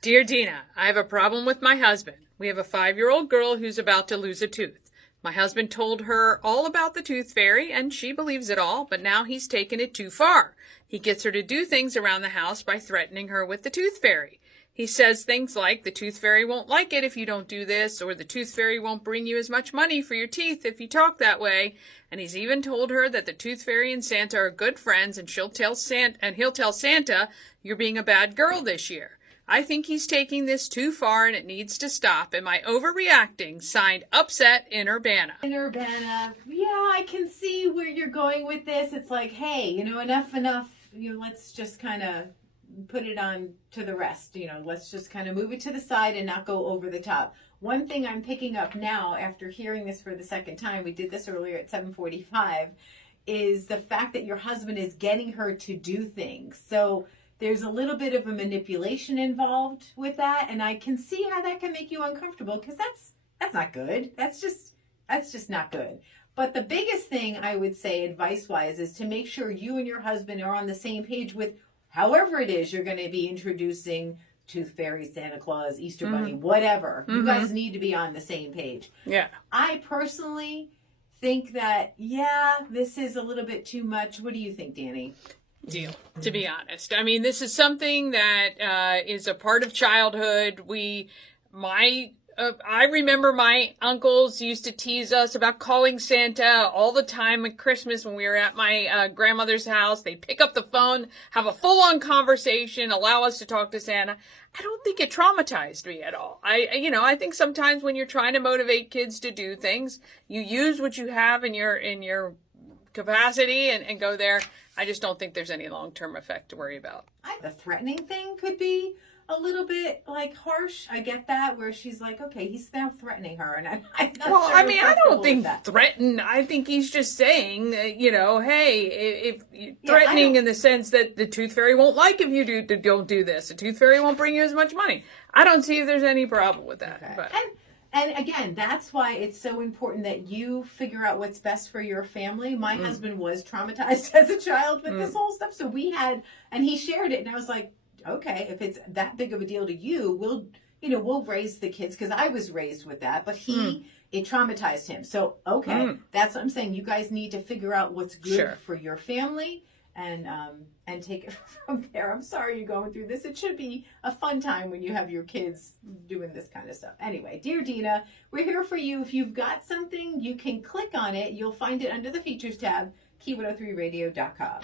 Dear Dina, I have a problem with my husband. We have a 5-year-old girl who's about to lose a tooth. My husband told her all about the tooth fairy, and she believes it all, but now he's taken it too far. He gets her to do things around the house by threatening her with the tooth fairy. He says things like, the tooth fairy won't like it if you don't do this, or the tooth fairy won't bring you as much money for your teeth if you talk that way. And he's even told her that the tooth fairy and Santa are good friends, and he'll tell Santa, you're being a bad girl this year. I think he's taking this too far and it needs to stop. Am I overreacting? Signed, Upset in Urbana. In Urbana, yeah, I can see where you're going with this. It's like, hey, enough. Let's just kind of put it on to the rest. Let's just kind of move it to the side and not go over the top. One thing I'm picking up now after hearing this for the second time, we did this earlier at 7:45, is the fact that your husband is getting her to do things. So there's a little bit of a manipulation involved with that, and I can see how that can make you uncomfortable because that's not good. That's just not good. But the biggest thing I would say advice-wise is to make sure you and your husband are on the same page with however it is you're going to be introducing Tooth Fairy, Santa Claus, Easter Bunny, whatever. You guys need to be on the same page. Yeah. I personally think that, this is a little bit too much. What do you think, Danny? Deal, to be honest. I mean, this is something that is a part of childhood. I remember my uncles used to tease us about calling Santa all the time at Christmas when we were at my grandmother's house. They'd pick up the phone, have a full-on conversation, allow us to talk to Santa. I don't think it traumatized me at all. I think sometimes when you're trying to motivate kids to do things, you use what you have in your capacity and go there. I just don't think there's any long-term effect to worry about. The threatening thing could be a little bit harsh. I get that, where she's like, okay, he's now threatening her, and I'm not sure I don't think threaten. I think he's just saying, hey, if threatening in the sense that the tooth fairy won't like if you don't do this. The tooth fairy won't bring you as much money. I don't see if there's any problem with that. Okay. But. And again, that's why it's so important that you figure out what's best for your family. My husband was traumatized as a child with this whole stuff. So and he shared it. And I was like, okay, if it's that big of a deal to you, we'll raise the kids. Because I was raised with that. But it traumatized him. So, okay, that's what I'm saying. You guys need to figure out what's good for your family. And take it from there. I'm sorry you're going through this. It should be a fun time when you have your kids doing this kind of stuff. Anyway, dear Dina, we're here for you. If you've got something, you can click on it. You'll find it under the features tab, key103radio.com.